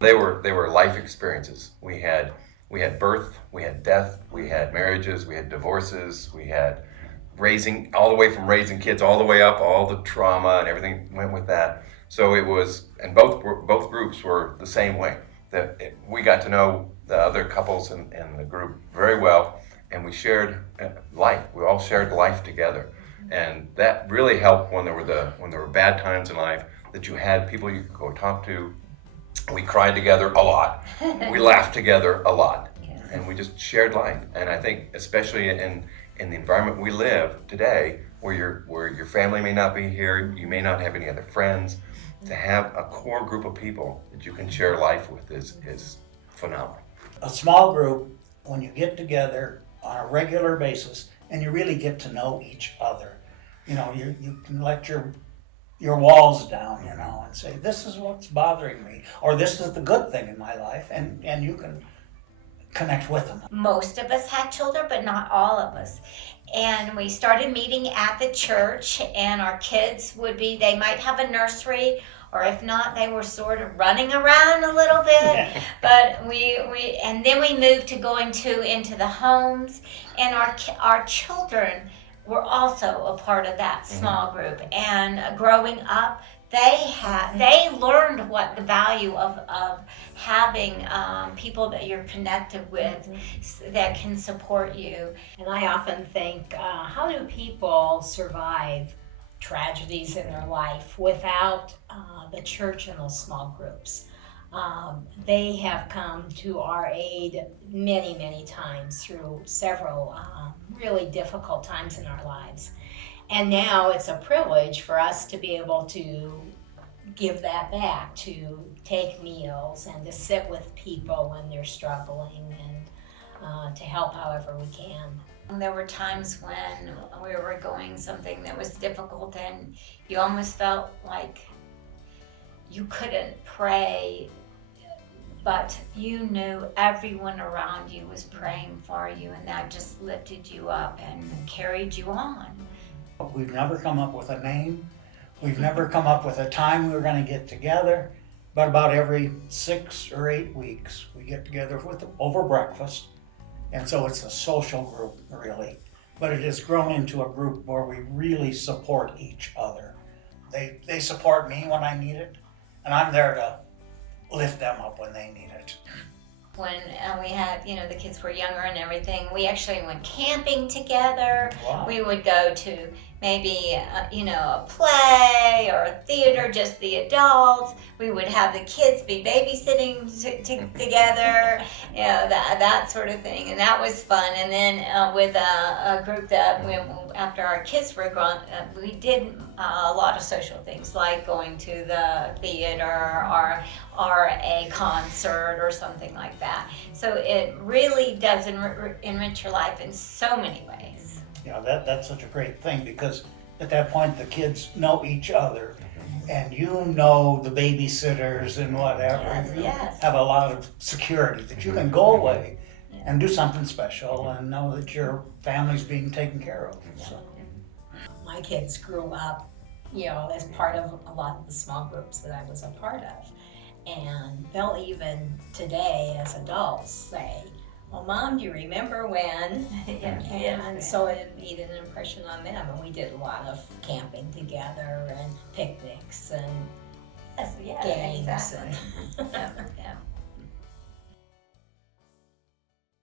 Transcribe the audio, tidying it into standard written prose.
They were life experiences. We had birth, we had death, we had marriages, we had divorces, we had raising all the way from raising kids all the way up, all the trauma and everything went with that. So it was, and both groups were the same way. We got to know the other couples in the group very well, and we shared life. We all shared life together, and that really helped when there were bad times in life. That you had people you could go talk to. We cried together a lot. We laughed together a lot, and we just shared life. And I think, especially in the environment we live today, where your family may not be here, you may not have any other friends, to have a core group of people that you can share life with is phenomenal. A small group, when you get together on a regular basis and you really get to know each other, you can let your walls down, and say, this is what's bothering me, or this is the good thing in my life, and you can connect with them. Most of us had children, but not all of us. And we started meeting at the church, and our kids they might have a nursery, or if not, they were sort of running around a little bit. But and then we moved to going into the homes, and our children were also a part of that small group. And growing up, they learned what the value of having people that you're connected with that can support you. And I often think, how do people survive tragedies in their life without the church and those small groups? They have come to our aid many, many times through several really difficult times in our lives. And now it's a privilege for us to be able to give that back, to take meals and to sit with people when they're struggling, and to help however we can. There were times when we were going something that was difficult, and you almost felt like you couldn't pray, but you knew everyone around you was praying for you, and that just lifted you up and carried you on. We've never come up with a name. We've never come up with a time we were going to get together. But about every 6 or 8 weeks, we get together over breakfast. And so it's a social group, really. But it has grown into a group where we really support each other. They support me when I need it, and I'm there to lift them up when they need it. When we had, the kids were younger and everything, we actually went camping together. Wow. We would go to maybe, a play or a theater, just the adults. We would have the kids be babysitting together, that sort of thing. And that was fun. And then with a group that after our kids were gone, we did a lot of social things, like going to the theater or a concert or something like that. So it really does enrich your life in so many ways. That's such a great thing, because at that point the kids know each other, and the babysitters and whatever. Yes. Have a lot of security that you can go away and do something special and know that your family's being taken care of. So. My kids grew up, as part of a lot of the small groups that I was a part of. And they'll even today, as adults, say, well, Mom, do you remember when? And so it made an impression on them. And we did a lot of camping together and picnics and games. Exactly. And